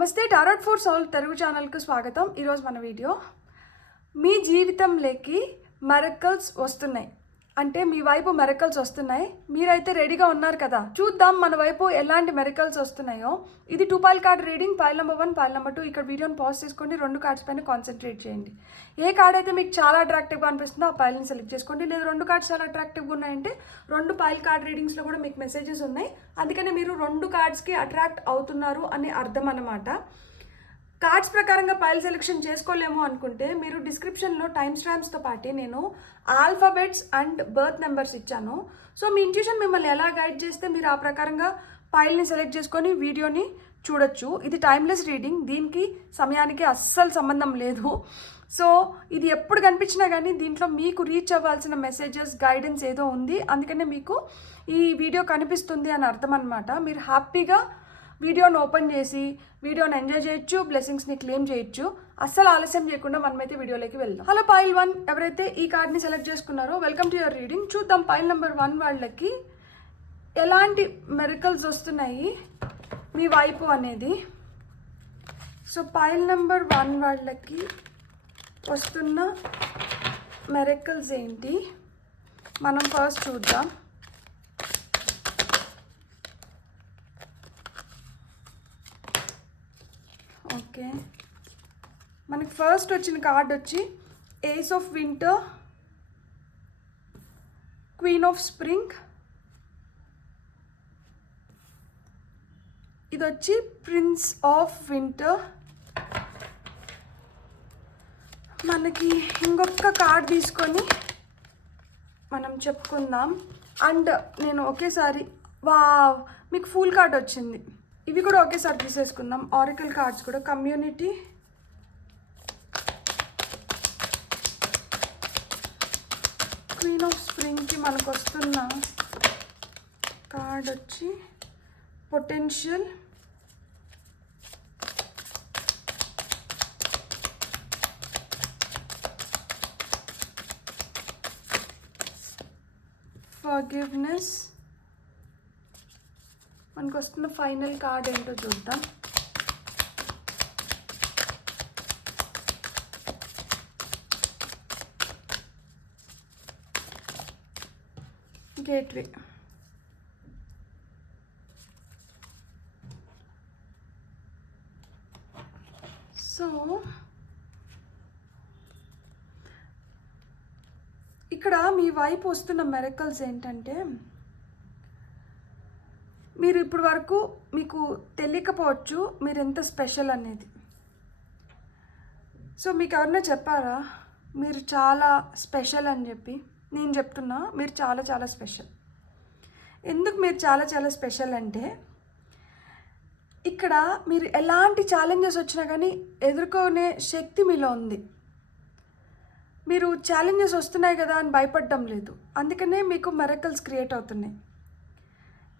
నమస్తే tarot for soul Telugu ఛానల్కు స్వాగతం. ఈరోజు మన వీడియో మీ జీవితంలోకి మిరకల్స్ వస్తున్నాయి అంటే మీ వైపు మిరకల్స్ వస్తున్నాయి. మీరైతే రెడీగా ఉన్నారు కదా? చూద్దాం మన వైపు ఎలాంటి మిరకల్స్ వస్తున్నాయో. ఇది 2 pile card reading. Pile number 1, pile number 2. ఇక్కడ వీడియోని పాజ్ చేసుకోండి, 2 కార్డ్స్ పైన కాన్సన్ట్రేట్ చేయండి. ఏ కార్డ్ అయితే మీకు చాలా అట్రాక్టివ్గా అనిపిస్తుందో ఆ పైల్ని సెలెక్ట్ చేసుకోండి. లేదా 2 కార్డ్స్ చాలా అట్రాక్టివ్గా ఉన్నాయంటే 2 పైల్ కార్డ్ రీడింగ్స్లో కూడా మీకు మెసేజెస్ ఉన్నాయి. అందుకని మీరు 2 కార్డ్స్కి అట్రాక్ట్ అవుతున్నారు అని అర్థం అన్నమాట. కార్డ్స్ ప్రకారంగా పైల్ సెలెక్షన్ చేసుకోలేము అనుకుంటే మీరు డిస్క్రిప్షన్లో టైమ్ స్టాంప్స్తో పాటు నేను ఆల్ఫాబెట్స్ అండ్ బర్త్ నెంబర్స్ ఇచ్చాను. సో మీ ఇంట్యూషన్ మిమ్మల్ని ఎలా గైడ్ చేస్తే మీరు ఆ ప్రకారంగా పైల్ని సెలెక్ట్ చేసుకొని వీడియోని చూడొచ్చు. ఇది టైమ్లెస్ రీడింగ్, దీనికి సమయానికి అస్సలు సంబంధం లేదు. సో ఇది ఎప్పుడు కనిపించినా కానీ దీంట్లో మీకు రీచ్ అవ్వాల్సిన మెసేజెస్ గైడెన్స్ ఏదో ఉంది, అందుకనే మీకు ఈ వీడియో కనిపిస్తుంది అని అర్థం అనమాట. మీరు హ్యాపీగా వీడియోని ఓపెన్ చేసి వీడియోని ఎంజాయ్ చేయొచ్చు, బ్లెస్సింగ్స్ని క్లెయిమ్ చేయొచ్చు. అస్సలు ఆలస్యం చేయకుండా మనమైతే వీడియోలోకి వెళ్దాం. హలో పైల్ 1, ఎవరైతే ఈ కార్డ్ని సెలెక్ట్ చేసుకున్నారో వెల్కమ్ టు యువర్ రీడింగ్. చూద్దాం పైల్ నెంబర్ 1 వాళ్ళకి ఎలాంటి మిరకల్స్ వస్తున్నాయి మీ వైపు అనేది. సో పైల్ నెంబర్ 1 వాళ్ళకి వస్తున్న మిరకల్స్ ఏంటి మనం ఫస్ట్ చూద్దాం. ఓకే, మనకి ఫస్ట్ వచ్చిన కార్డ్ వచ్చి ace of winter, queen of spring, ఇది వచ్చి ప్రిన్స్ ఆఫ్ వింటర్. మనకి ఇంకొక కార్డ్ తీసుకొని మనం చెప్పుకుందాం. అండ్ నేను ఒకేసారి మీకు ఫుల్ కార్డ్ వచ్చింది, ఇవి కూడా ఒకేసారి తీసేసుకుందాం. ఆరికల్ కార్డ్స్ కూడా కమ్యూనిటీ, క్వీన్ ఆఫ్ స్ప్రింగ్కి మనకు వస్తున్న కార్డ్ వచ్చి పొటెన్షియల్, ఫర్గివ్నెస్. మనకు వస్తున్న ఫైనల్ కార్డ్ ఏంటో చూద్దాం. గేట్వే. సో ఇక్కడ మీ వైపు వస్తున్న మిరకల్స్ ఏంటంటే, మీరు ఇప్పుడు వరకు మీకు తెలియకపోవచ్చు మీరు ఎంత స్పెషల్ అనేది. సో మీకు ఎవరన్నా చెప్పారా మీరు చాలా స్పెషల్ అని చెప్పి? నేను చెప్తున్నా, మీరు చాలా చాలా స్పెషల్. ఎందుకు మీరు చాలా చాలా స్పెషల్ అంటే, ఇక్కడ మీరు ఎలాంటి ఛాలెంజెస్ వచ్చినా కానీ ఎదుర్కొనే శక్తి మీలో ఉంది. మీరు ఛాలెంజెస్ వస్తున్నాయి కదా అని భయపడడం లేదు, అందుకనే మీకు మిరకల్స్ క్రియేట్ అవుతున్నాయి.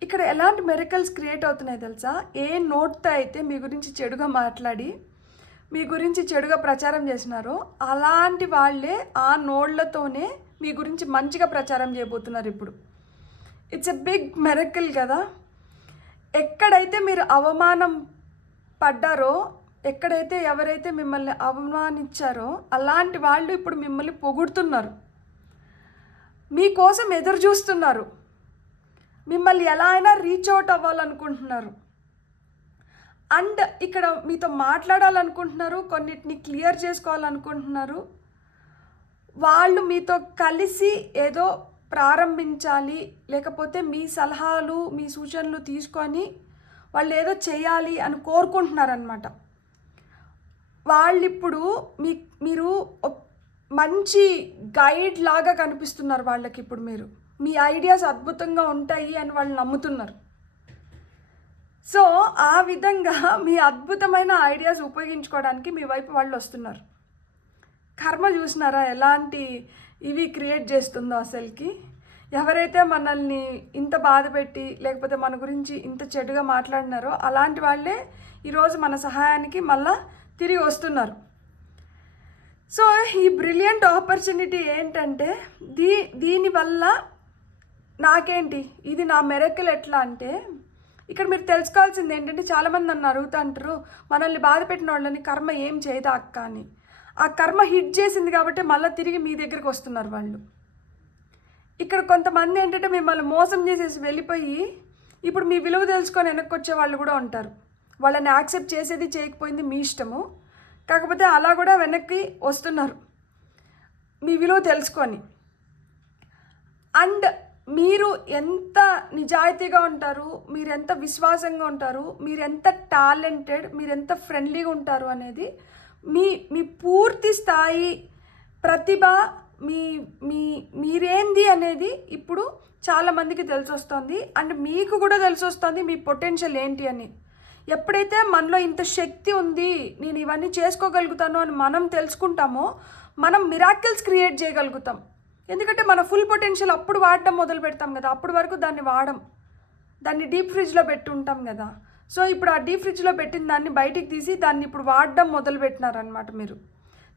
ఇక్కడ ఎలాంటి మిరకల్స్ క్రియేట్ అవుతున్నాయి తెలుసా? ఏ నోట్తో అయితే మీ గురించి చెడుగా మాట్లాడి మీ గురించి చెడుగా ప్రచారం చేసినారో అలాంటి వాళ్ళే ఆ నోళ్లతోనే మీ గురించి మంచిగా ప్రచారం చేయబోతున్నారు ఇప్పుడు. ఇట్స్ ఎ బిగ్ మిరకల్ కదా. ఎక్కడైతే మీరు అవమానం పడ్డారో, ఎక్కడైతే ఎవరైతే మిమ్మల్ని అవమానించారో అలాంటి వాళ్ళు ఇప్పుడు మిమ్మల్ని పొగుడుతున్నారు, మీకోసం ఎదురు చూస్తున్నారు, మిమ్మల్ని ఎలా అయినా రీచ్ అవుట్ అవ్వాలనుకుంటున్నారు. అండ్ ఇక్కడ మీతో మాట్లాడాలనుకుంటున్నారు, కొన్నిటిని క్లియర్ చేసుకోవాలనుకుంటున్నారు. వాళ్ళు మీతో కలిసి ఏదో ప్రారంభించాలి, లేకపోతే మీ సలహాలు మీ సూచనలు తీసుకొని వాళ్ళు ఏదో చేయాలి అని కోరుకుంటున్నారనమాట. వాళ్ళు ఇప్పుడు మీరు మంచి గైడ్ లాగా కనిపిస్తున్నారు వాళ్ళకి. ఇప్పుడు మీరు మీ ఐడియాస్ అద్భుతంగా ఉంటాయి అని వాళ్ళు నమ్ముతున్నారు. సో ఆ విధంగా మీ అద్భుతమైన ఐడియాస్ ఉపయోగించుకోవడానికి మీ వైపు వాళ్ళు వస్తున్నారు. కర్మ చూసినారా ఎలాంటి ఇవి క్రియేట్ చేస్తుందో అసలుకి. ఎవరైతే మనల్ని ఇంత బాధ పెట్టి లేకపోతే మన గురించి ఇంత చెడుగా మాట్లాడినారో అలాంటి వాళ్ళే ఈరోజు మన సహాయానికి మళ్ళా తిరిగి వస్తున్నారు. సో ఈ బ్రిలియంట్ ఆపర్చునిటీ ఏంటంటే దీనివల్ల నాకేంటి, ఇది నా మిరకల్ ఎట్లా అంటే, ఇక్కడ మీరు తెలుసుకోవాల్సింది ఏంటంటే, చాలామంది నన్ను అడుగుతూ అంటారు, మనల్ని బాధ పెట్టిన వాళ్ళని కర్మ ఏం చేయదా అక్క అని. ఆ కర్మ హిట్ చేసింది కాబట్టి మళ్ళీ తిరిగి మీ దగ్గరికి వస్తున్నారు వాళ్ళు. ఇక్కడ కొంతమంది ఏంటంటే మిమ్మల్ని మోసం చేసేసి వెళ్ళిపోయి ఇప్పుడు మీ విలువ తెలుసుకొని వెనక్కి వచ్చే వాళ్ళు కూడా ఉంటారు. వాళ్ళని యాక్సెప్ట్ చేసేది చేయకపోయింది మీ ఇష్టము, కాకపోతే అలా కూడా వెనక్కి వస్తున్నారు మీ విలువ తెలుసుకొని. అండ్ మీరు ఎంత నిజాయితీగా ఉంటారు, మీరు ఎంత విశ్వాసంగా ఉంటారు, మీరు ఎంత టాలెంటెడ్, మీరు ఎంత ఫ్రెండ్లీగా ఉంటారు అనేది మీ పూర్తి స్థాయి ప్రతిభ, మీరేంది అనేది ఇప్పుడు చాలామందికి తెలిసొస్తుంది. అండ్ మీకు కూడా తెలిసొస్తుంది మీ పొటెన్షియల్ ఏంటి అని. ఎప్పుడైతే మనలో ఇంత శక్తి ఉంది, నేను ఇవన్నీ చేసుకోగలుగుతాను అని మనం తెలుసుకుంటామో మనం మిరాకిల్స్ క్రియేట్ చేయగలుగుతాం. ఎందుకంటే మన ఫుల్ పొటెన్షియల్ అప్పుడు వాడడం మొదలు పెడతాం కదా, అప్పుడు వరకు దాన్ని దాన్ని డీప్ ఫ్రిడ్జ్లో పెట్టి ఉంటాం కదా. సో ఇప్పుడు ఆ డీప్ ఫ్రిడ్జ్లో పెట్టిన దాన్ని బయటికి తీసి దాన్ని ఇప్పుడు వాడడం మొదలు పెట్టినారనమాట. మీరు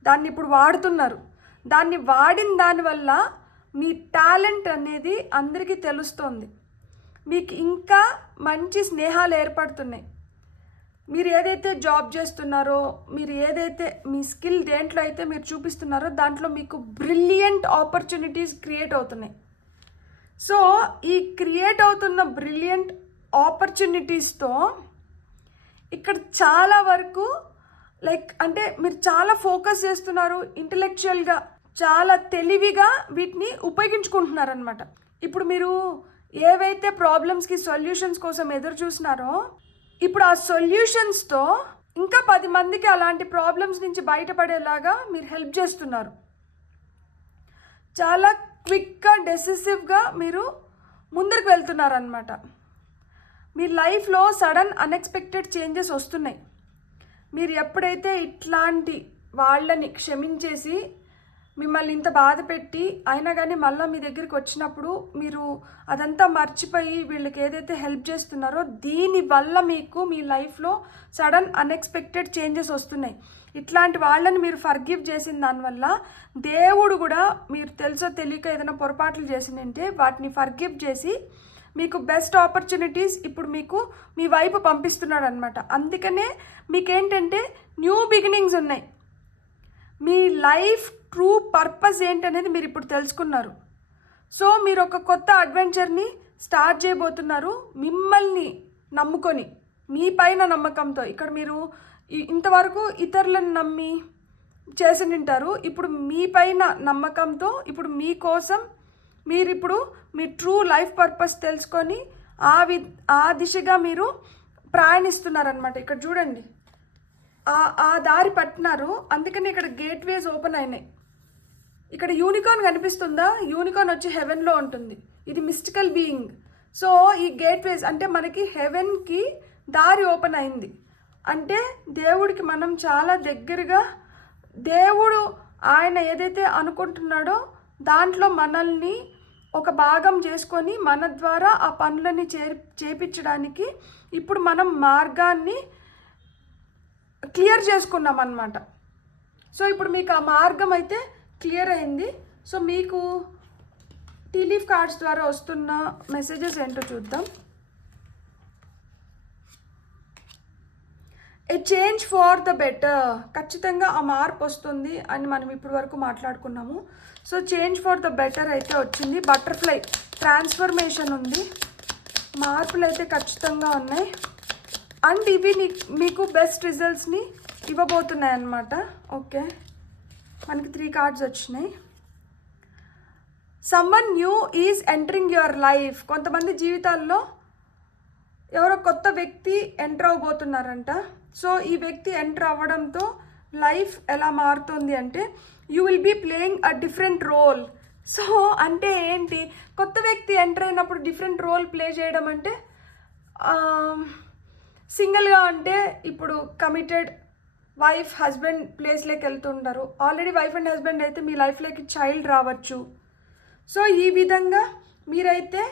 దాన్ని ఇప్పుడు వాడుతున్నారు. దాన్ని వాడిన దానివల్ల మీ టాలెంట్ అనేది అందరికీ తెలుస్తుంది. మీకు ఇంకా మంచి స్నేహాలు ఏర్పడుతున్నాయి. మీరు ఏదైతే జాబ్ చేస్తున్నారో, మీరు ఏదైతే మీ స్కిల్ దేంట్లో అయితే మీరు చూపిస్తున్నారో దాంట్లో మీకు బ్రిలియంట్ ఆపర్చునిటీస్ క్రియేట్ అవుతున్నాయి. సో ఈ క్రియేట్ అవుతున్న బ్రిలియంట్ ఆపర్చునిటీస్తో ఇక్కడ చాలా వరకు అంటే మీరు చాలా ఫోకస్ చేస్తున్నారు, ఇంటలెక్చువల్గా చాలా తెలివిగా వీటిని ఉపయోగించుకుంటున్నారనమాట. ఇప్పుడు మీరు ఏవైతే ప్రాబ్లమ్స్కి సొల్యూషన్స్ కోసం ఎదురు చూసినారో, ఇప్పుడు ఆ సొల్యూషన్స్తో ఇంకా 10 మందికి అలాంటి ప్రాబ్లమ్స్ నుంచి బయటపడేలాగా మీరు హెల్ప్ చేస్తున్నారు. చాలా క్విక్గా, డెసిసివ్గా మీరు ముందరికి వెళ్తున్నారనమాట. మీ లైఫ్లో సడన్ అన్ఎక్స్పెక్టెడ్ చేంజెస్ వస్తున్నాయి. మీరు ఎప్పుడైతే ఇట్లాంటి వాళ్ళని క్షమించేసి మిమ్మల్ని ఇంత బాధ పెట్టి అయినా కానీ మళ్ళీ మీ దగ్గరికి వచ్చినప్పుడు మీరు అదంతా మర్చిపోయి వీళ్ళకి ఏదైతే హెల్ప్ చేస్తున్నారో దీనివల్ల మీకు మీ లైఫ్లో సడన్ అన్ఎక్స్పెక్టెడ్ చేంజెస్ వస్తున్నాయి. ఇట్లాంటి వాళ్ళని మీరు ఫర్గివ్ చేసిన దానివల్ల దేవుడు కూడా మీరు తెలుసో తెలియక ఏదైనా పొరపాట్లు చేసిందంటే వాటిని ఫర్గివ్ చేసి మీకు బెస్ట్ ఆపర్చునిటీస్ ఇప్పుడు మీకు మీ వైపు పంపిస్తున్నాడు అనమాట. అందుకనే మీకేంటంటే న్యూ బిగినింగ్స్ ఉన్నాయి. మీ లైఫ్ ట్రూ పర్పస్ ఏంటనేది మీరు ఇప్పుడు తెలుసుకున్నారు. సో మీరు ఒక కొత్త అడ్వెంచర్ని స్టార్ట్ చేయబోతున్నారు మిమ్మల్ని నమ్ముకొని, మీ పైన నమ్మకంతో. ఇక్కడ మీరు ఇంతవరకు ఇతరులను నమ్మి చేసి ఉంటారు, ఇప్పుడు మీ పైన నమ్మకంతో ఇప్పుడు మీకోసం మీరు ఇప్పుడు మీ ట్రూ లైఫ్ పర్పస్ తెలుసుకొని ఆ దిశగా మీరు ప్రయాణిస్తున్నారనమాట. ఇక్కడ చూడండి, ఆ దారి పట్టినారు. అందుకని ఇక్కడ గేట్వేస్ ఓపెన్ అయినాయి. ఇక్కడ యూనికార్న్ కనిపిస్తుందా? యూనికార్న్ వచ్చి హెవెన్లో ఉంటుంది. ఇది మిస్టికల్ బీయింగ్. సో ఈ గేట్వేస్ అంటే మనకి హెవెన్కి దారి ఓపెన్ అయింది. అంటే దేవుడికి మనం చాలా దగ్గరగా, దేవుడు ఆయన ఏదైతే అనుకుంటున్నాడో దాంట్లో మనల్ని ఒక భాగం చేసుకొని మన ద్వారా ఆ పనులని చేపించడానికి ఇప్పుడు మనం మార్గాన్ని క్లియర్ చేసుకున్నాం అన్నమాట. సో ఇప్పుడు మీకు ఆ మార్గం అయితే క్లియర్ అయింది. సో మీకు టీ లీఫ్ కార్డ్స్ ద్వారా వస్తున్న మెసేజెస్ ఏంటో చూద్దాం. ఏ చేంజ్ ఫార్ ద బెటర్. ఖచ్చితంగా ఆ మార్పు వస్తుంది అని మనం ఇప్పటి వరకు మాట్లాడుకున్నాము. So change for the better అయితే వచ్చింది. బటర్ఫ్లై ట్రాన్స్ఫర్మేషన్ ఉంది. మార్పులు అయితే ఖచ్చితంగా ఉన్నాయి. అండ్ ఇవి మీకు బెస్ట్ రిజల్ట్స్ని ఇవ్వబోతున్నాయి అన్నమాట. ఓకే, మనకి 3 కార్డ్స్ వచ్చినాయి. Someone new is entering your life. కొంతమంది జీవితాల్లో ఎవరో కొత్త వ్యక్తి ఎంటర్ అవ్వబోతున్నారంట. సో ఈ వ్యక్తి ఎంటర్ అవ్వడంతో లైఫ్ ఎలా మారుతుంది అంటే you will be playing a different role. So అంటే ఏంటి, కొత్త వ్యక్తి ఎంటర్ అయినప్పుడు డిఫరెంట్ రోల్ ప్లే చేయడం అంటే సింగిల్గా అంటే ఇప్పుడు కమిటెడ్ వైఫ్ హస్బెండ్ ప్లేస్లోకి వెళ్తుంటారు. ఆల్రెడీ వైఫ్ అండ్ హస్బెండ్ అయితే మీ లైఫ్లోకి చైల్డ్ రావచ్చు. సో ఈ విధంగా మీరైతే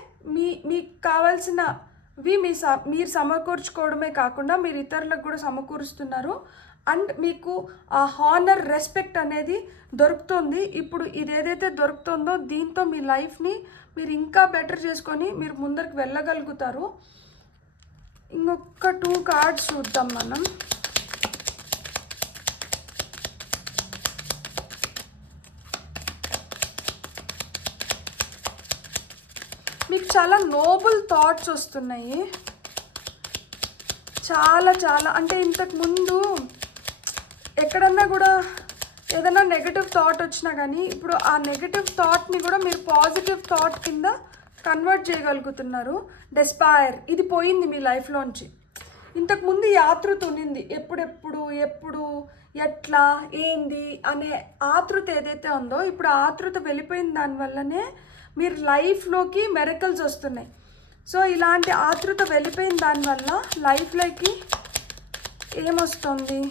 మీకు కావాల్సినవి మీరు సమకూర్చుకోవడమే కాకుండా మీరు ఇతరులకు కూడా సమకూరుస్తున్నారు. అండ్ మీకు ఆ హానర్, రెస్పెక్ట్ అనేది దొరుకుతుంది. ఇప్పుడు ఇదేదైతే దొరుకుతుందో దీంతో మీ లైఫ్ని మీరు ఇంకా బెటర్ చేసుకొని మీరు ముందరికి వెళ్ళగలుగుతారు. ఇంకొక 2 కార్డ్స్ చూద్దాం మనం. మీకు చాలా నోబుల్ థాట్స్ వస్తున్నాయి. చాలా చాలా అంటే ఇంతకుముందు ఎక్కడన్నా కూడా ఏదైనా నెగటివ్ థాట్ వచ్చినా కానీ ఇప్పుడు ఆ నెగటివ్ థాట్ని కూడా మీరు పాజిటివ్ థాట్ కింద కన్వర్ట్ చేయగలుగుతున్నారు. డెస్పైర్ ఇది పోయింది మీ లైఫ్లోంచి. ఇంతకుముందు ఈ ఆతృత ఉన్నింది, ఎప్పుడు ఎట్లా ఏంది అనే ఆతృత ఏదైతే ఉందో ఇప్పుడు ఆతృత వెళ్ళిపోయిన దానివల్లనే మీరు లైఫ్లోకి మెరకల్స్ వస్తున్నాయి. సో ఇలాంటి ఆతృత వెళ్ళిపోయిన దానివల్ల లైఫ్లోకి ఏమొస్తుంది,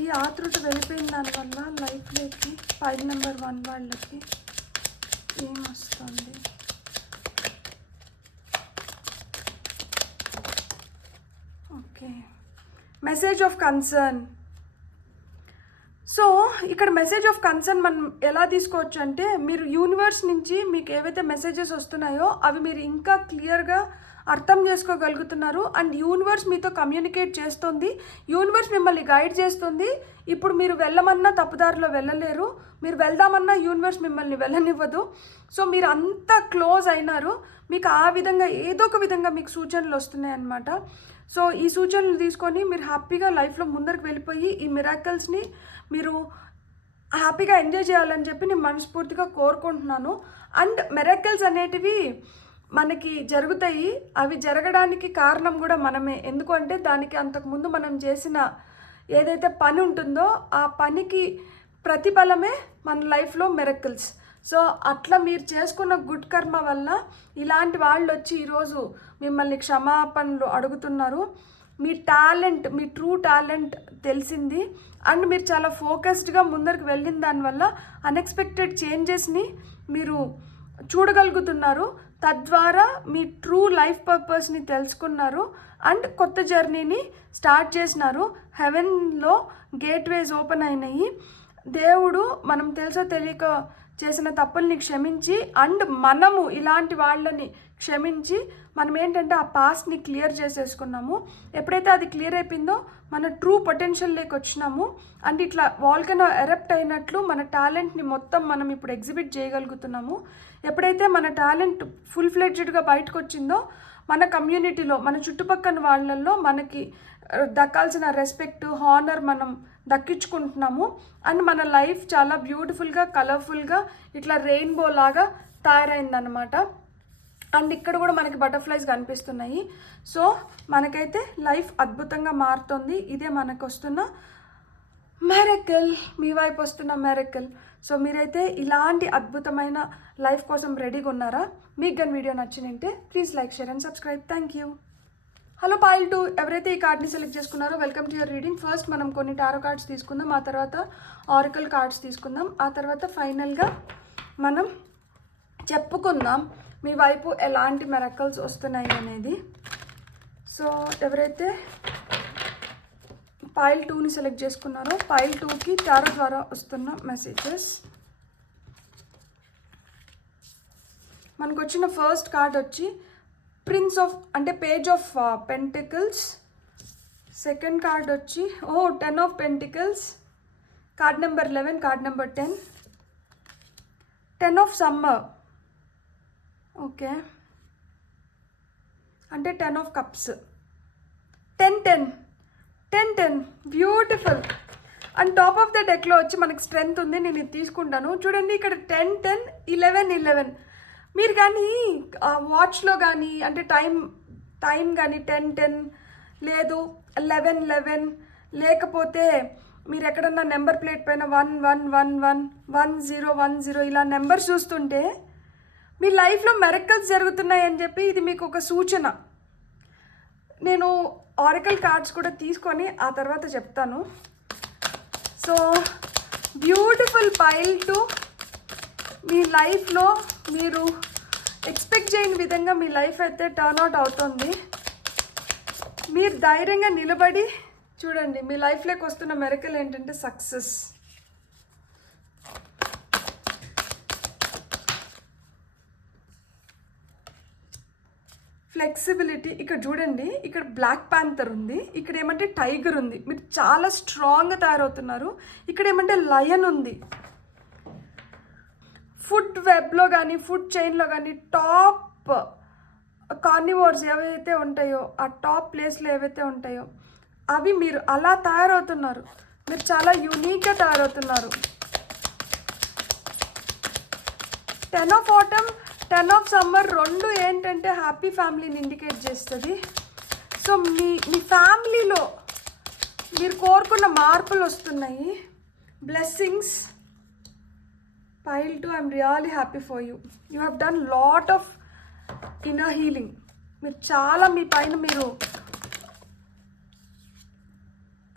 ఈ ఆతృత వెళ్ళిపోయిన దానివల్ల లైఫ్లోకి 5 నెంబర్ 1 వాళ్ళకి ఏమొస్తుంది. Okay, message of concern. So ఇక్కడ మెసేజ్ ఆఫ్ కన్సర్న్ మనం ఎలా తీసుకోవచ్చు అంటే మీరు యూనివర్స్ నుంచి మీకు ఏవైతే మెసేజెస్ వస్తున్నాయో అవి మీరు ఇంకా క్లియర్గా అర్థం చేసుకోగలుగుతున్నారు. అండ్ యూనివర్స్ మీతో కమ్యూనికేట్ చేస్తుంది, యూనివర్స్ మిమ్మల్ని గైడ్ చేస్తుంది. ఇప్పుడు మీరు వెళ్ళమన్నా తప్పుదారిలో వెళ్ళలేరు, మీరు వెళ్దామన్నా యూనివర్స్ మిమ్మల్ని వెళ్ళనివ్వదు. సో మీరు అంత క్లోజ్ అయినారు, మీకు ఆ విధంగా ఏదో ఒక విధంగా మీకు సూచనలు వస్తున్నాయి అన్నమాట. సో ఈ సూచనలు తీసుకొని మీరు హ్యాపీగా లైఫ్లో ముందరికి వెళ్ళిపోయి ఈ మిరాకిల్స్ని మీరు హ్యాపీగా ఎంజాయ్ చేయాలని చెప్పి నేను మనస్ఫూర్తిగా కోరుకుంటున్నాను. అండ్ మిరాకిల్స్ అనేటివి మనకి జరుగుతాయి, అవి జరగడానికి కారణం కూడా మనమే. ఎందుకంటే దానికి అంతకుముందు మనం చేసిన ఏదైతే పని ఉంటుందో ఆ పనికి ప్రతిఫలమే మన లైఫ్లో మిరాకిల్స్. సో అట్లా మీరు చేసుకున్న గుడ్ కర్మ వల్ల ఇలాంటి వాళ్ళు వచ్చి ఈరోజు మిమ్మల్ని క్షమాపణలు అడుగుతున్నారు. మీ టాలెంట్, మీ ట్రూ టాలెంట్ తెలిసింది. అండ్ మీరు చాలా ఫోకస్డ్గా ముందరికి వెళ్ళిన దానివల్ల అన్ఎక్స్పెక్టెడ్ చేంజెస్ని మీరు చూడగలుగుతున్నారు. తద్వారా మీ ట్రూ లైఫ్ పర్పస్ని తెలుసుకున్నారు అండ్ కొత్త జర్నీని స్టార్ట్ చేసినారు. హెవెన్లో గేట్వేస్ ఓపెన్ అయినాయి. దేవుడు మనం తెలుసో తెలియక చేసిన తప్పుల్ని క్షమించి అండ్ మనము ఇలాంటి వాళ్ళని క్షమించి మనం ఏంటంటే ఆ పాస్ట్ని క్లియర్ చేసేసుకున్నాము. ఎప్పుడైతే అది క్లియర్ అయిపోయిందో మన ట్రూ పొటెన్షియల్లోకి వచ్చినాము. అండ్ ఇట్లా వాల్కనో ఎరప్ట్ అయినట్లు మన టాలెంట్ని మొత్తం మనం ఇప్పుడు ఎగ్జిబిట్ చేయగలుగుతున్నాము. ఎప్పుడైతే మన టాలెంట్ ఫుల్ ఫ్లెడ్జ్డ్గా బయటకు వచ్చిందో మన కమ్యూనిటీలో, మన చుట్టుపక్కల వాళ్ళల్లో మనకి దక్కాల్సిన రెస్పెక్ట్, హానర్ మనం దక్కించుకుంటున్నాము. అండ్ మన లైఫ్ చాలా బ్యూటిఫుల్గా, కలర్ఫుల్గా ఇట్లా రెయిన్బో లాగా తయారైందనమాట. అండ్ ఇక్కడ కూడా మనకి బటర్ఫ్లైస్ కనిపిస్తున్నాయి. సో మనకైతే లైఫ్ అద్భుతంగా మారుతుంది. ఇదే మనకు వస్తున్న మిరాకిల్, మీ వైపు వస్తున్న మిరాకిల్. సో మీరైతే ఇలాంటి అద్భుతమైన లైఫ్ కోసం రెడీగా ఉన్నారా? మీకు కానీ వీడియో నచ్చినంటే please like, share and subscribe. Thank you. Hello pile 2, ఎవరైతే ఈ కార్డ్ని సెలెక్ట్ చేసుకున్నారో welcome to your reading. First మనం కొన్ని టారో కార్డ్స్ తీసుకుందాం, ఆ తర్వాత ఆరికల్ కార్డ్స్ తీసుకుందాం, ఆ తర్వాత ఫైనల్గా మనం చెప్పుకుందాం మీ వైపు ఎలాంటి మిరాకిల్స్ వస్తున్నాయి అనేది. సో ఎవరైతే పాయిల్ 2ని సెలెక్ట్ చేసుకున్నారో పాయిల్ 2కి టారో ద్వారా వస్తున్న మెసేజెస్. మనకు వచ్చిన ఫస్ట్ కార్డ్ వచ్చి ప్రిన్స్ ఆఫ్ అంటే page of pentacles. Second card వచ్చి 10 of pentacles. Card number 11, card number 10, 10 of summer. Okay, అంటే 10 of cups. 10 beautiful. And top of the డెక్లో వచ్చి మనకి స్ట్రెంగ్త్ ఉంది, నేను ఇది తీసుకుంటాను. చూడండి ఇక్కడ 10, 10, 11, 11. మీరు కానీ వాచ్లో కానీ అంటే టైం కానీ 10, 10 లేదు 11, 11 లేకపోతే మీరు ఎక్కడన్నా నెంబర్ ప్లేట్ పైన 1, 1, 1, 1, 1, 0, 1, 0 ఇలా నెంబర్స్ చూస్తుంటే మీ లైఫ్లో మిరాకిల్స్ జరుగుతున్నాయని చెప్పి ఇది మీకు ఒక సూచన. నేను ఆరికల్ కార్డ్స్ కూడా తీసుకొని ఆ తర్వాత చెప్తాను. సో బ్యూటిఫుల్ పైల్ 2, మీ లైఫ్లో మీరు ఎక్స్పెక్ట్ చేయని విధంగా మీ లైఫ్ అయితే టర్న్ అవుట్ అవుతుంది. మీరు ధైర్యంగా నిలబడి చూడండి, మీ లైఫ్లోకి వస్తున్న మిరాకిల్ ఏంటంటే సక్సెస్. ఫ్లెక్సిబిలిటీ. ఇక్కడ చూడండి, ఇక్కడ బ్లాక్ ప్యాంథర్ ఉంది, ఇక్కడ ఏమంటే టైగర్ ఉంది. మీరు చాలా స్ట్రాంగ్గా తయారవుతున్నారు. ఇక్కడ ఏమంటే లయన్ ఉంది. ఫుడ్ వెబ్లో కానీ ఫుడ్ చైన్లో కానీ టాప్ కార్నివోర్స్ ఏవైతే ఉంటాయో, ఆ టాప్ ప్లేస్లో ఏవైతే ఉంటాయో అవి మీరు అలా తయారవుతున్నారు. మీరు చాలా యూనిక్గా తయారవుతున్నారు. 10 ఆఫ్ ఆటమ్, 10 ఆఫ్ సమ్మర్ రెండు ఏంటంటే హ్యాపీ ఫ్యామిలీని ఇండికేట్ చేస్తుంది. సో మీ ఫ్యామిలీలో మీరు కోరుకున్న మార్పులు వస్తున్నాయి. Blessings. Pile 2, I'm really happy for you. You have done lot of inner healing. మీరు చాలా మీ పైన మీరు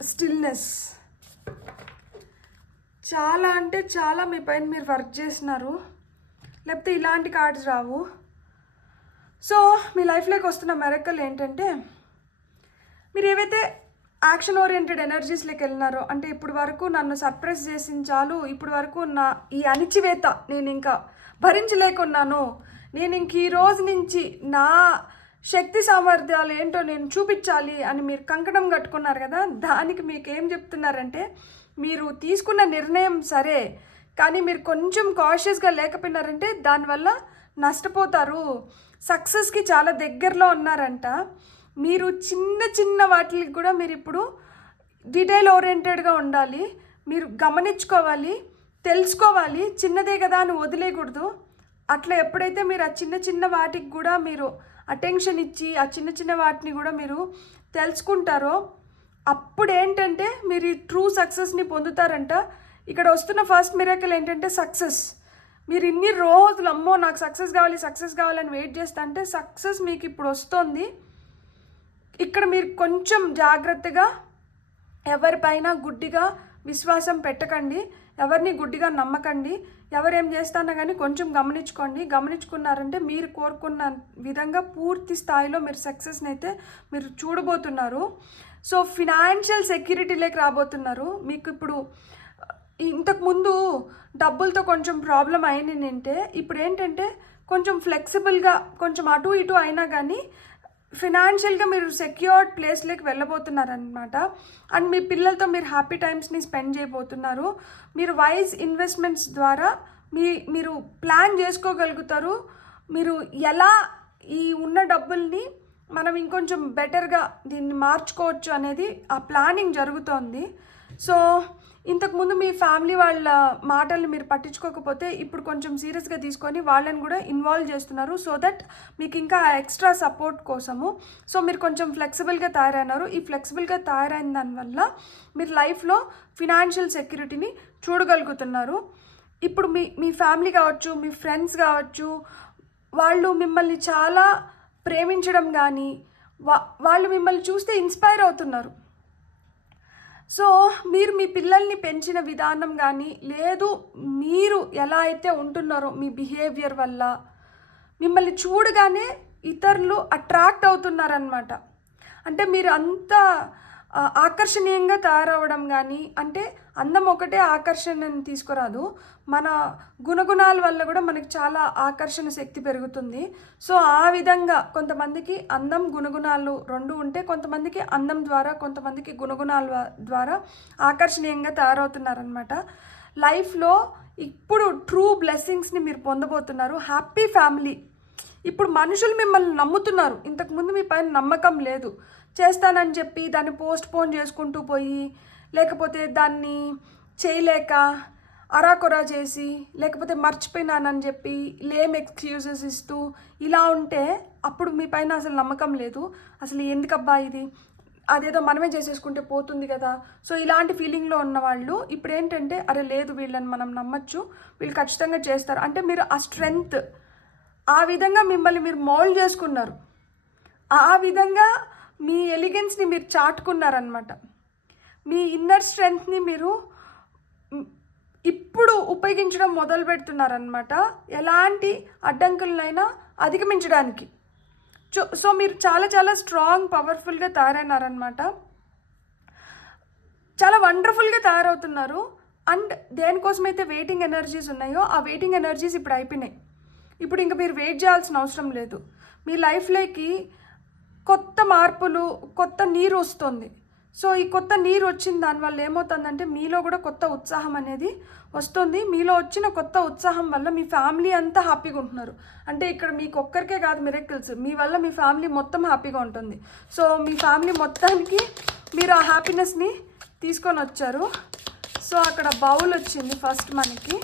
స్టిల్నెస్, చాలా అంటే చాలా మీ పైన మీరు వర్క్ చేసినారు, లేకపోతే ఇలాంటి కార్డ్స్ రావు. సో మీ లైఫ్లోకి వస్తున్న మెరకల్ ఏంటంటే, మీరు ఏవైతే యాక్షన్ ఓరియంటెడ్ ఎనర్జీస్లోకి వెళ్ళినారో, అంటే ఇప్పుడు వరకు నన్ను సర్ప్రైజ్ చేసిన చాలు, ఇప్పుడు వరకు నా ఈ అణిచివేత నేను ఇంకా భరించలేకున్నాను, నేను ఇంక ఈ రోజు నుంచి నా శక్తి సామర్థ్యాలు ఏంటో నేను చూపించాలి అని మీరు కంకణం కట్టుకున్నారు కదా, దానికి మీకు ఏం చెప్తున్నారంటే, మీరు తీసుకున్న నిర్ణయం సరే, కానీ మీరు కొంచెం కాషియస్గా లేకపోయినారంటే దానివల్ల నష్టపోతారు. సక్సెస్కి చాలా దగ్గరలో ఉన్నారంట. మీరు చిన్న చిన్న వాటికి కూడా మీరు ఇప్పుడు డీటెయిల్ ఓరియంటెడ్గా ఉండాలి. మీరు గమనించుకోవాలి, తెలుసుకోవాలి. చిన్నదే కదా అని వదిలేయకూడదు. అట్లా ఎప్పుడైతే మీరు ఆ చిన్న చిన్న వాటికి కూడా మీరు అటెన్షన్ ఇచ్చి ఆ చిన్న చిన్న వాటిని కూడా మీరు తెలుసుకుంటారో, అప్పుడు ఏంటంటే మీరు ఈ ట్రూ సక్సెస్ని పొందుతారంట. ఇక్కడ వస్తున్న ఫస్ట్ మిరకల్ ఏంటంటే సక్సెస్. మీరు ఇన్ని రోజులు అమ్మో నాకు సక్సెస్ కావాలని వెయిట్ చేస్తా అంటే సక్సెస్ మీకు ఇప్పుడు వస్తుంది. ఇక్కడ మీరు కొంచెం జాగ్రత్తగా, ఎవరిపైన గుడ్డిగా విశ్వాసం పెట్టకండి, ఎవరిని గుడ్డిగా నమ్మకండి. ఎవరేం చేస్తానో కానీ కొంచెం గమనించుకోండి. గమనించుకున్నారంటే మీరు కోరుకున్న విధంగా పూర్తి స్థాయిలో మీరు సక్సెస్ని అయితే మీరు చూడబోతున్నారు. సో ఫినాన్షియల్ సెక్యూరిటీలోకి రాబోతున్నారు. మీకు ఇప్పుడు ఇంతకుముందు డబ్బులతో కొంచెం ప్రాబ్లం అయినంటే ఇప్పుడు ఏంటంటే కొంచెం ఫ్లెక్సిబుల్గా, కొంచెం అటు ఇటు అయినా కానీ ఫినాన్షియల్గా మీరు సెక్యూర్డ్ ప్లేస్లోకి వెళ్ళబోతున్నారనమాట. అండ్ మీ పిల్లలతో మీరు హ్యాపీ టైమ్స్ని స్పెండ్ చేయబోతున్నారు. మీరు వైజ్ ఇన్వెస్ట్మెంట్స్ ద్వారా మీరు ప్లాన్ చేసుకోగలుగుతారు. మీరు ఎలా ఈ ఉన్న డబ్బుల్ని మనం ఇంకొంచెం బెటర్గా దీన్ని మార్చుకోవచ్చు అనేది ఆ ప్లానింగ్ జరుగుతోంది. సో ఇంతకుముందు మీ ఫ్యామిలీ వాళ్ళ మాటల్ని మీరు పట్టించుకోకపోతే ఇప్పుడు కొంచెం సీరియస్గా తీసుకొని వాళ్ళని కూడా ఇన్వాల్వ్ చేస్తున్నారు. సో దట్ మీకు ఇంకా ఎక్స్ట్రా సపోర్ట్ కోసము. సో మీరు కొంచెం ఫ్లెక్సిబుల్గా తయారైనారు. ఈ ఫ్లెక్సిబుల్గా తయారైన దానివల్ల మీరు లైఫ్లో ఫినాన్షియల్ సెక్యూరిటీని చూడగలుగుతున్నారు. ఇప్పుడు మీ ఫ్యామిలీ కావచ్చు, మీ ఫ్రెండ్స్ కావచ్చు, వాళ్ళు మిమ్మల్ని చాలా ప్రేమించడం కానీ వాళ్ళు మిమ్మల్ని చూస్తే ఇన్స్పైర్ అవుతున్నారు. సో మీరు మీ పిల్లల్ని పెంచిన విధానం కానీ, లేదు మీరు ఎలా అయితే ఉంటున్నారో మీ బిహేవియర్ వల్ల మిమ్మల్ని చూడగానే ఇతరులు అట్రాక్ట్ అవుతున్నారనమాట. అంటే మీరు అంత ఆకర్షణీయంగా తయారవడం కానీ, అంటే అందం ఒకటే ఆకర్షణని తీసుకురాదు, మన గుణగుణాల వల్ల కూడా మనకి చాలా ఆకర్షణ శక్తి పెరుగుతుంది. సో ఆ విధంగా కొంతమందికి అందం గుణగుణాలు రెండు ఉంటే, కొంతమందికి అందం ద్వారా, కొంతమందికి గుణగుణాల ద్వారా ఆకర్షణీయంగా తయారవుతున్నారనమాట. లైఫ్లో ఇప్పుడు ట్రూ బ్లెస్సింగ్స్ని మీరు పొందబోతున్నారు. Happy family. ఇప్పుడు మనుషులు మిమ్మల్ని నమ్ముతున్నారు. ఇంతకుముందు మీ పైన నమ్మకం లేదు. చేస్తానని చెప్పి దాన్ని పోస్ట్పోన్ చేసుకుంటూ పోయి, లేకపోతే దాన్ని చేయలేక అరాకొరా చేసి, లేకపోతే మర్చిపోయినానని చెప్పి లేమ్ ఎక్స్క్యూజెస్ ఇస్తూ ఇలా ఉంటే అప్పుడు మీ పైన అసలు నమ్మకం లేదు. అసలు ఎందుకబ్బా ఇది, అదేదో మనమే చేసేసుకుంటే పోతుంది కదా. సో ఇలాంటి ఫీలింగ్లో ఉన్నవాళ్ళు ఇప్పుడు ఏంటంటే, అరే లేదు వీళ్ళని మనం నమ్మచ్చు, వీళ్ళు ఖచ్చితంగా చేస్తారు అంటే మీరు ఆ స్ట్రెంగ్త్, ఆ విధంగా మిమ్మల్ని మీరు మోల్డ్ చేసుకున్నారు. ఆ విధంగా మీ ఎలిగెన్స్ని మీరు చాటుకున్నారనమాట. మీ ఇన్నర్ స్ట్రెంగ్త్ని మీరు ఇప్పుడు ఉపయోగించడం మొదలు పెడుతున్నారనమాట, ఎలాంటి అడ్డంకులనైనా అధిగమించడానికి. సో మీరు చాలా చాలా స్ట్రాంగ్, పవర్ఫుల్గా తయారైనారనమాట. చాలా వండర్ఫుల్గా తయారవుతున్నారు. అండ్ దేనికోసమైతే వెయిటింగ్ ఎనర్జీస్ ఉన్నాయో ఆ వెయిటింగ్ ఎనర్జీస్ ఇప్పుడు అయిపోయినాయి. ఇప్పుడు ఇంకా మీరు వెయిట్ చేయాల్సిన అవసరం లేదు. మీ లైఫ్లోకి కొత్త మార్పులు, కొత్త నీరు వస్తుంది. సో ఈ కొత్త నీరు వచ్చిన దానివల్ల ఏమవుతుందంటే మీలో కూడా కొత్త ఉత్సాహం అనేది వస్తుంది. మీలో వచ్చిన కొత్త ఉత్సాహం వల్ల మీ ఫ్యామిలీ అంతా హ్యాపీగా ఉంటున్నారు. అంటే ఇక్కడ మీకు ఒక్కరికే కాదు మిరకిల్స్, మీ వల్ల మీ ఫ్యామిలీ మొత్తం హ్యాపీగా ఉంటుంది. సో మీ ఫ్యామిలీ మొత్తానికి మీరు ఆ హ్యాపీనెస్ని తీసుకొని వచ్చారు. సో అక్కడ బౌల్ వచ్చింది ఫస్ట్ మనకి.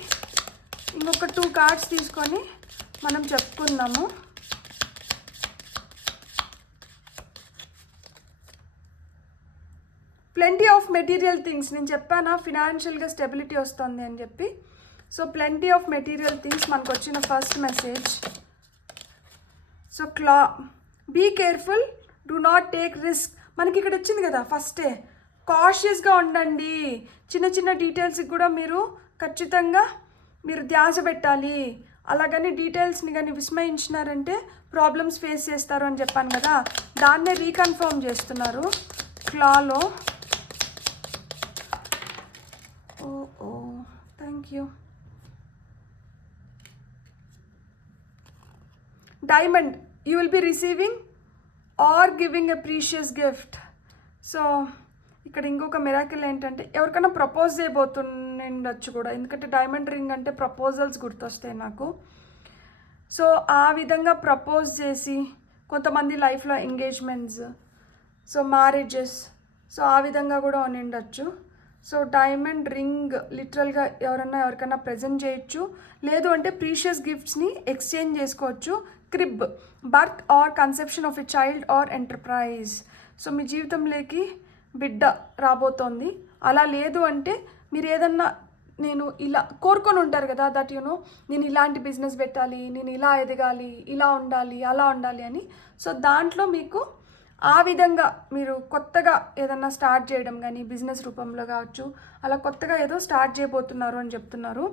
ఇంకొక 2 కార్డ్స్ తీసుకొని మనం చెప్పుకుందాము. Plenty of material things. నేను చెప్పానా ఫినాన్షియల్గా స్టెబిలిటీ వస్తుంది అని చెప్పి. So plenty of material things మనకు వచ్చిన first message. So be careful, do not take risk. మనకి ఇక్కడ వచ్చింది కదా ఫస్టే, కాషియస్గా ఉండండి. చిన్న చిన్న డీటెయిల్స్కి కూడా మీరు ఖచ్చితంగా ధ్యాస పెట్టాలి. అలాగని డీటెయిల్స్ని కానీ విస్మయించినారంటే ప్రాబ్లమ్స్ ఫేస్ చేస్తారు అని చెప్పాను కదా, దాన్నే రీకన్ఫర్మ్ చేస్తున్నారు క్లాలో. Oh thank you. Diamond, you will be receiving or giving a precious gift. So ఇక్కడ ఇంకొక మిరాకిల్ ఏంటంటే ఎవరికైనా ప్రపోజ్ చేయబోతుండొచ్చు కూడా, ఎందుకంటే డైమండ్ రింగ్ అంటే ప్రపోజల్స్ గుర్తొస్తాయి నాకు. సో ఆ విధంగా ప్రపోజ్ చేసి కొంతమంది లైఫ్లో ఎంగేజ్మెంట్స్, సో మ్యారేజెస్, సో ఆ విధంగా కూడా ఉండొచ్చు. సో డైమండ్ రింగ్ లిటరల్గా ఎవరికైనా ప్రజెంట్ చేయొచ్చు, లేదు అంటే ప్రీషియస్ గిఫ్ట్స్ని ఎక్స్చేంజ్ చేసుకోవచ్చు. Crib, birth or conception of a child or enterprise. So మీ జీవితంలోకి బిడ్డ రాబోతోంది. అలా లేదు అంటే మీరు ఏదన్నా నేను ఇలా కోరుకొని ఉంటారు కదా, దట్ నేను ఇలాంటి బిజినెస్ పెట్టాలి, నేను ఇలా ఎదగాలి, ఇలా ఉండాలి, అలా ఉండాలి అని. సో దాంట్లో మీకు ఆ విధంగా మీరు కొత్తగా ఏదన్నా స్టార్ట్ చేయడం కానీ బిజినెస్ రూపంలో కావచ్చు, అలా కొత్తగా ఏదో స్టార్ట్ చేయబోతున్నారు అని చెప్తున్నారు.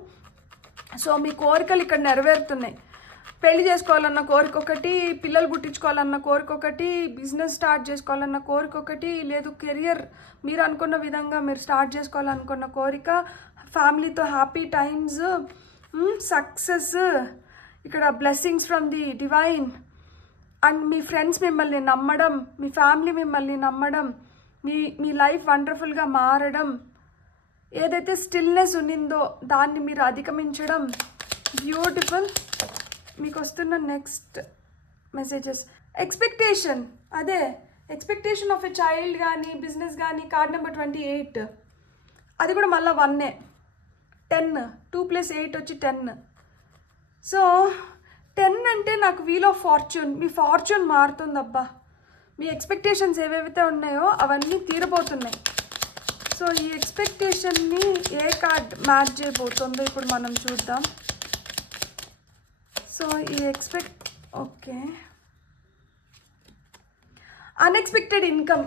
సో మీ కోరికలు ఇక్కడ నెరవేరుతున్నాయి. పెళ్లి చేసుకోవాలన్న కోరిక ఒకటి, పిల్లలు పుట్టించుకోవాలన్న కోరిక ఒకటి, బిజినెస్ స్టార్ట్ చేసుకోవాలన్న కోరిక ఒకటి, లేదు కెరియర్ మీరు అనుకున్న విధంగా మీరు స్టార్ట్ చేసుకోవాలనుకున్న కోరిక, ఫ్యామిలీతో హ్యాపీ టైమ్స్, సక్సెస్, ఇక్కడ blessings from the divine, and me friends మిమ్మల్ని నమ్మడం, మీ ఫ్యామిలీ మిమ్మల్ని నమ్మడం, మీ లైఫ్ వండర్ఫుల్గా మారడం, ఏదైతే స్టిల్నెస్ ఉన్నిందో దాన్ని మీరు అధిగమించడం. బ్యూటిఫుల్. మీకు వస్తున్న నెక్స్ట్ మెసేజెస్ ఎక్స్పెక్టేషన్, అదే ఎక్స్పెక్టేషన్ ఆఫ్ ఎ చైల్డ్ కానీ బిజినెస్ కానీ. కార్డ్ నెంబర్ 28, అది కూడా మళ్ళీ 1, 10, 2 + 8 వచ్చి 10. సో 10 అంటే నాకు వీల్ ఆఫ్ ఫార్చ్యూన్. మీ ఫార్చ్యూన్ మారుతుందబ్బా. మీ ఎక్స్పెక్టేషన్స్ ఏవేవైతే ఉన్నాయో అవన్నీ తీరబోతున్నాయి. సో ఈ ఎక్స్పెక్టేషన్ని ఏ కార్డ్ మ్యాచ్ చేయబోతుందో ఇప్పుడు మనం చూద్దాం. సో ఈ ఓకే, అన్ఎక్స్పెక్టెడ్ ఇన్కమ్.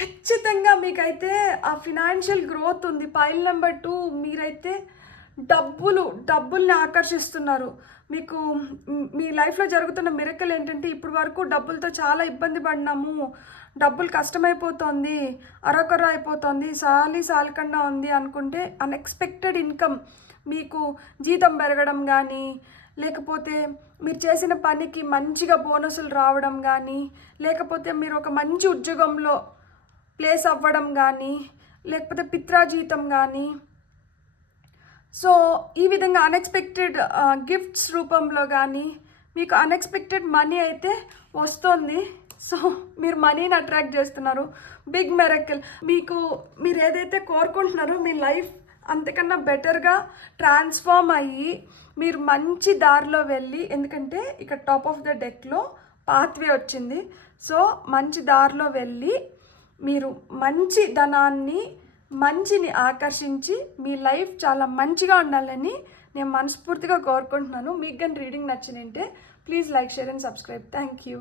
ఖచ్చితంగా మీకైతే ఆ ఫినాన్షియల్ గ్రోత్ ఉంది. పైల్ నెంబర్ 2, మీరైతే డబ్బుల్ని ఆకర్షిస్తున్నారు. మీకు మీ లైఫ్లో జరుగుతున్న మిరకల్ ఏంటంటే ఇప్పటి వరకు డబ్బులతో చాలా ఇబ్బంది పడినాము, డబ్బులు కష్టమైపోతుంది, అరకొర అయిపోతుంది, సాలికన్నా ఉంది అనుకుంటే అన్ఎక్స్పెక్టెడ్ ఇన్కమ్, మీకు జీతం పెరగడం కానీ, లేకపోతే మీరు చేసిన పనికి మంచిగా బోనసులు రావడం కానీ, లేకపోతే మీరు ఒక మంచి ఉద్యోగంలో ప్లేస్ అవ్వడం కానీ, లేకపోతే పిత్రాజీతం కానీ. సో ఈ విధంగా అన్ఎక్స్పెక్టెడ్ గిఫ్ట్స్ రూపంలో కానీ మీకు అన్ఎక్స్పెక్టెడ్ మనీ అయితే వస్తుంది. సో మీరు మనీని అట్రాక్ట్ చేస్తున్నారు. Big miracle. మీరు ఏదైతే కోరుకుంటున్నారో మీ లైఫ్ అంతకన్నా బెటర్గా ట్రాన్స్ఫార్మ్ అయ్యి మీరు మంచి దారిలో వెళ్ళి, ఎందుకంటే ఇక్కడ టాప్ ఆఫ్ ద డెక్లో పాత్వే వచ్చింది. సో మంచి దారిలో వెళ్ళి మీరు మంచి ధనాన్ని, మంచిని ఆకర్షించి మీ లైఫ్ చాలా మంచిగా ఉండాలని నేను మనస్ఫూర్తిగా కోరుకుంటున్నాను. మీకు కానీ రీడింగ్ నచ్చినంటే please like, share and subscribe. Thank you.